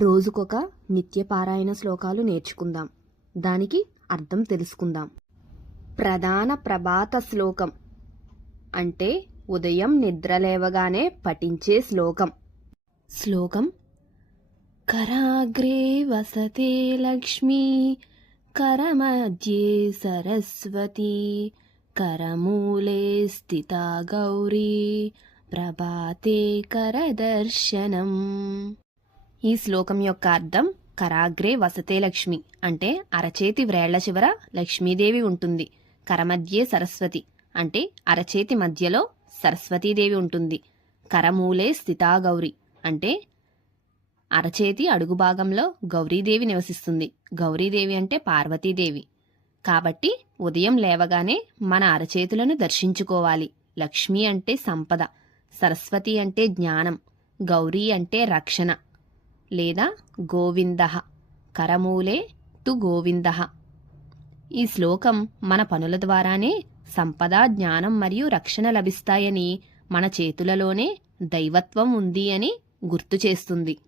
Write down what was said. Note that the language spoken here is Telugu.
రోజుకొక నిత్యపారాయణ శ్లోకాలు నేర్చుకుందాం. దానికి అర్థం తెలుసుకుందాం. ప్రధాన ప్రభాత శ్లోకం. అంటే ఉదయం నిద్రలేవగానే పఠించే శ్లోకం. శ్లోకం. కరాగ్రే వసతే లక్ష్మీ కరమధ్యే సరస్వతి కరమూలే స్థిత గౌరీ ప్రభాతే కరదర్శనం. ఈ శ్లోకం యొక్క అర్థం కరాగ్రే వసతే లక్ష్మి. అంటే అరచేతి వ్రేళ్ళ చివర లక్ష్మీదేవి ఉంటుంది. కరమధ్యే సరస్వతి. అంటే అరచేతి మధ్యలో సరస్వతీదేవి ఉంటుంది. కరమూలే స్థితా గౌరి. అంటే అరచేతి అడుగు భాగంలో గౌరీదేవి నివసిస్తుంది. గౌరీదేవి అంటే పార్వతీదేవి. కాబట్టి ఉదయం లేవగానే మన అరచేతులను దర్శించుకోవాలి. లక్ష్మి అంటే సంపద. సరస్వతి అంటే జ్ఞానం. గౌరీ అంటే రక్షణ. లేదా గోవింద కరమూలే తు గోవింద. ఈ శ్లోకం మన పనుల ద్వారానే సంపద జ్ఞానం మరియు రక్షణ లభిస్తాయని మన చేతులలోనే దైవత్వం ఉంది అని గుర్తు చేస్తుంది.